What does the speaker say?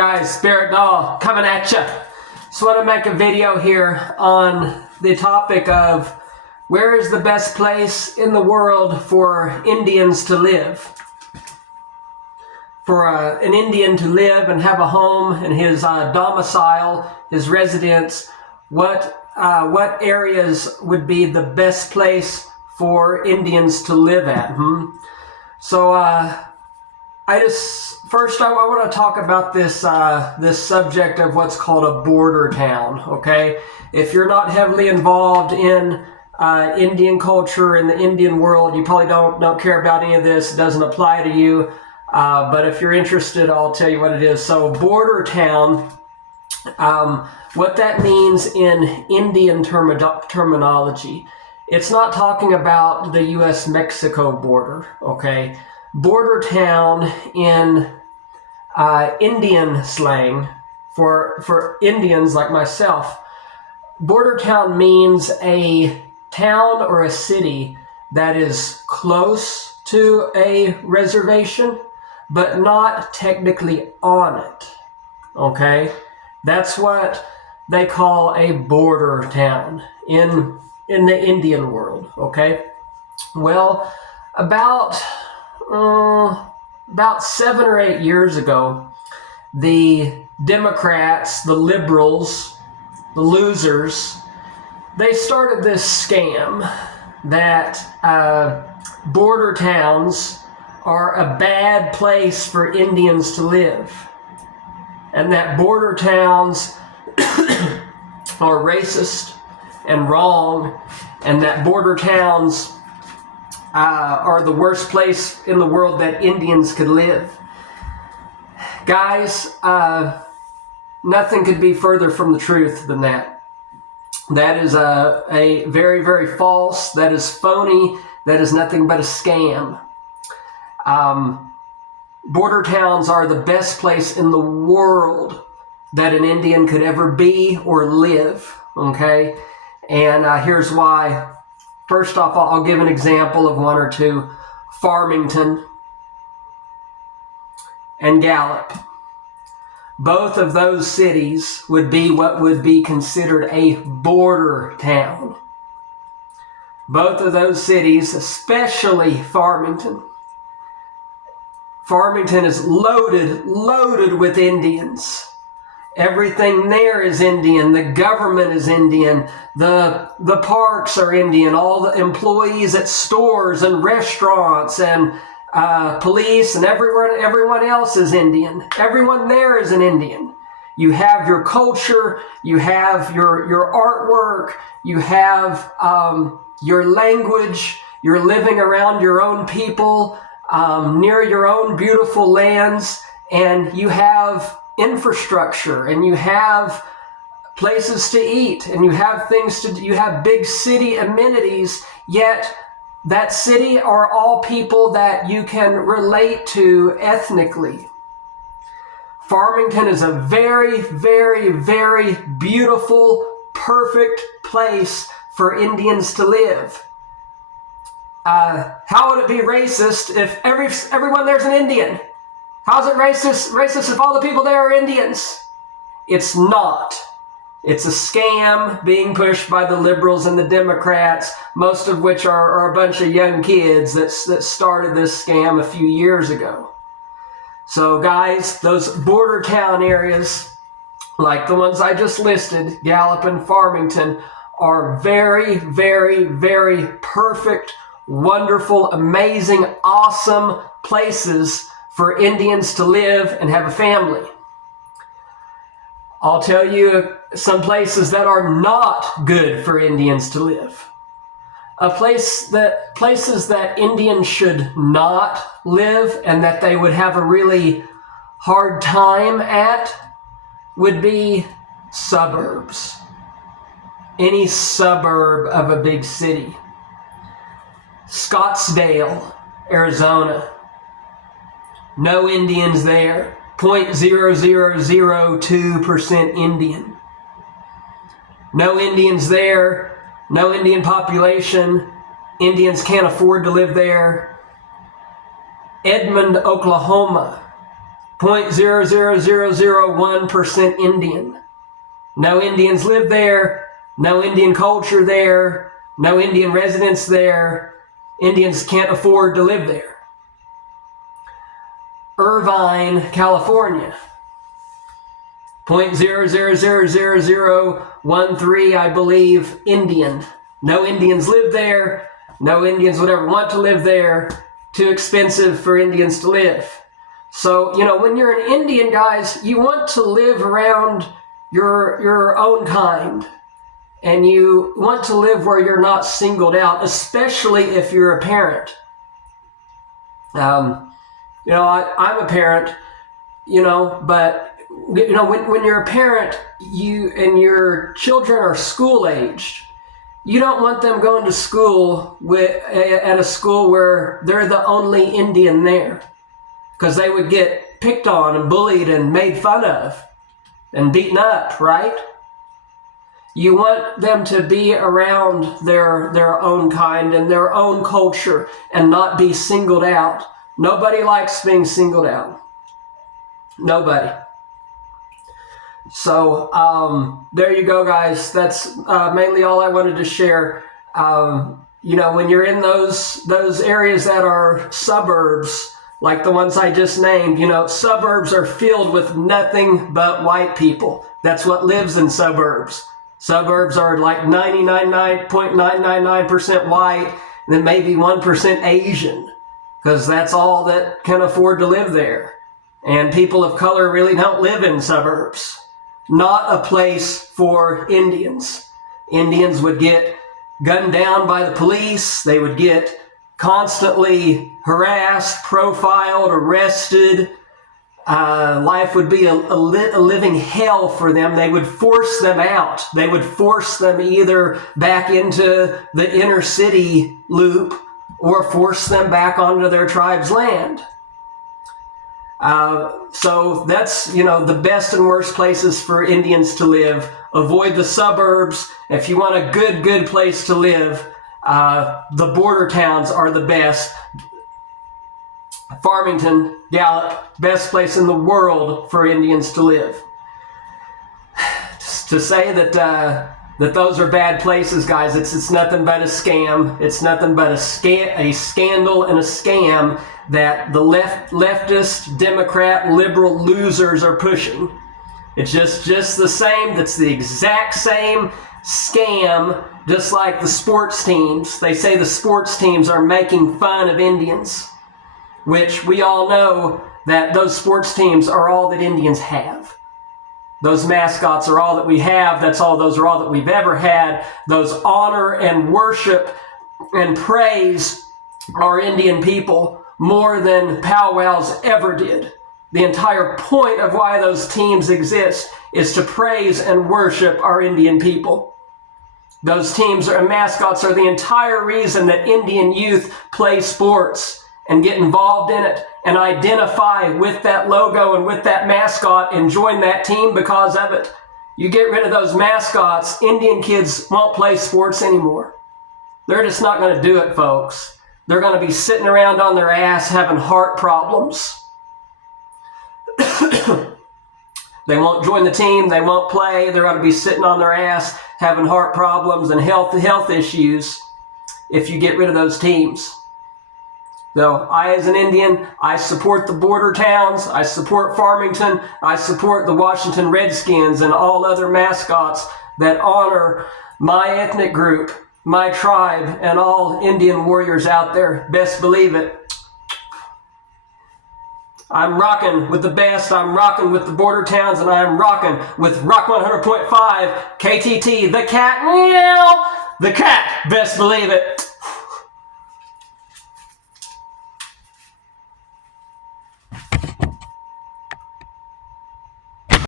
Guys, Spirit Doll coming at you. Just want to make a video here on the topic of where is the best place in the world for Indians to live. For an Indian to live and have a home in his domicile, his residence, what areas would be the best place for Indians to live at? So I want to talk about this subject of what's called a border town. Okay, if you're not heavily involved in Indian culture in the Indian world, you probably don't care about any of this. It doesn't apply to you. But if you're interested, I'll tell you what it is. So border town, what that means in Indian terminology, it's not talking about the U.S.-Mexico border. Okay, border town in Indian slang for Indians like myself, border town means a town or a city that is close to a reservation, but not technically on it. Okay, that's what they call a border town in the Indian world. Okay, well, about 7 or 8 years ago, the Democrats, the liberals, the losers, they started this scam that border towns are a bad place for Indians to live, and that border towns are racist and wrong, and that border towns are the worst place in the world that Indians could live. Guys, nothing could be further from the truth than that. That is a very, very false, that is phony, that is nothing but a scam. Border towns are the best place in the world that an Indian could ever be or live, okay? And here's why. First off, I'll give an example of one or two. Farmington and Gallup. Both of those cities would be what would be considered a border town. Both of those cities, especially Farmington. Farmington is loaded with Indians. Everything there is Indian. The government is Indian. The parks are Indian. All the employees at stores and restaurants and police and everyone else is Indian. Everyone there is an Indian. You have your culture. You have your artwork. You have your language. You're living around your own people, near your own beautiful lands, and you have infrastructure, and you have places to eat, and you have things to do. You have big city amenities, yet that city are all people that you can relate to ethnically. Farmington is a very, very, very beautiful, perfect place for Indians to live. How would it be racist if everyone there's an Indian? How's it racist if all the people there are Indians? It's not. It's a scam being pushed by the liberals and the Democrats, most of which are a bunch of young kids that started this scam a few years ago. So guys, those border town areas, like the ones I just listed, Gallup and Farmington, are very, very, very perfect, wonderful, amazing, awesome places for Indians to live and have a family. I'll tell you some places that are not good for Indians to live. Places that Indians should not live and that they would have a really hard time at would be suburbs. Any suburb of a big city. Scottsdale, Arizona. No Indians there. 0.0002% Indian. No Indians there. No Indian population. Indians can't afford to live there. Edmond, Oklahoma. 0.00001% Indian. No Indians live there, no Indian culture there, no Indian residents there. Indians can't afford to live there. Irvine, California. 0.0000013, I believe, Indian. No Indians live there. No Indians would ever want to live there. Too expensive for Indians to live. So, when you're an Indian, guys, you want to live around your own kind. And you want to live where you're not singled out, especially if you're a parent. I'm a parent, but when you're a parent, you and your children are school aged. You don't want them going to school at a school where they're the only Indian there, because they would get picked on and bullied and made fun of and beaten up, right? You want them to be around their own kind and their own culture and not be singled out. Nobody likes being singled out. Nobody. So there you go, guys. That's mainly all I wanted to share. When you're in those areas that are suburbs, like the ones I just named, suburbs are filled with nothing but white people. That's what lives in suburbs. Suburbs are like 99.999% white, and then maybe 1% Asian, because that's all that can afford to live there. And people of color really don't live in suburbs. Not a place for Indians. Indians would get gunned down by the police. They would get constantly harassed, profiled, arrested. Life would be a living hell for them. They would force them out. They would force them either back into the inner city loop or force them back onto their tribe's land. So that's, the best and worst places for Indians to live. Avoid the suburbs. If you want a good place to live, the border towns are the best. Farmington, Gallup, best place in the world for Indians to live. To say that those are bad places, guys, it's nothing but a scam. It's nothing but a scandal and a scam that the leftist, Democrat, liberal losers are pushing. It's just the same. That's the exact same scam, just like the sports teams. They say the sports teams are making fun of Indians, which we all know that those sports teams are all that Indians have. Those mascots are all that we have. Those are all that we've ever had. Those honor and worship and praise our Indian people more than powwows ever did. The entire point of why those teams exist is to praise and worship our Indian people. Those teams and mascots are the entire reason that Indian youth play sports and get involved in it and identify with that logo and with that mascot and join that team because of it. You get rid of those mascots, Indian kids won't play sports anymore. They're just not going to do it, folks. They're going to be sitting around on their ass having heart problems. They won't join the team. They won't play. They're going to be sitting on their ass having heart problems and health issues if you get rid of those teams. So I, as an Indian, I support the border towns. I support Farmington. I support the Washington Redskins and all other mascots that honor my ethnic group, my tribe, and all Indian warriors out there. Best believe it. I'm rocking with the best. I'm rocking with the border towns, and I'm rocking with Rock 100.5 KTT, the cat. Meow. The cat. Best believe it.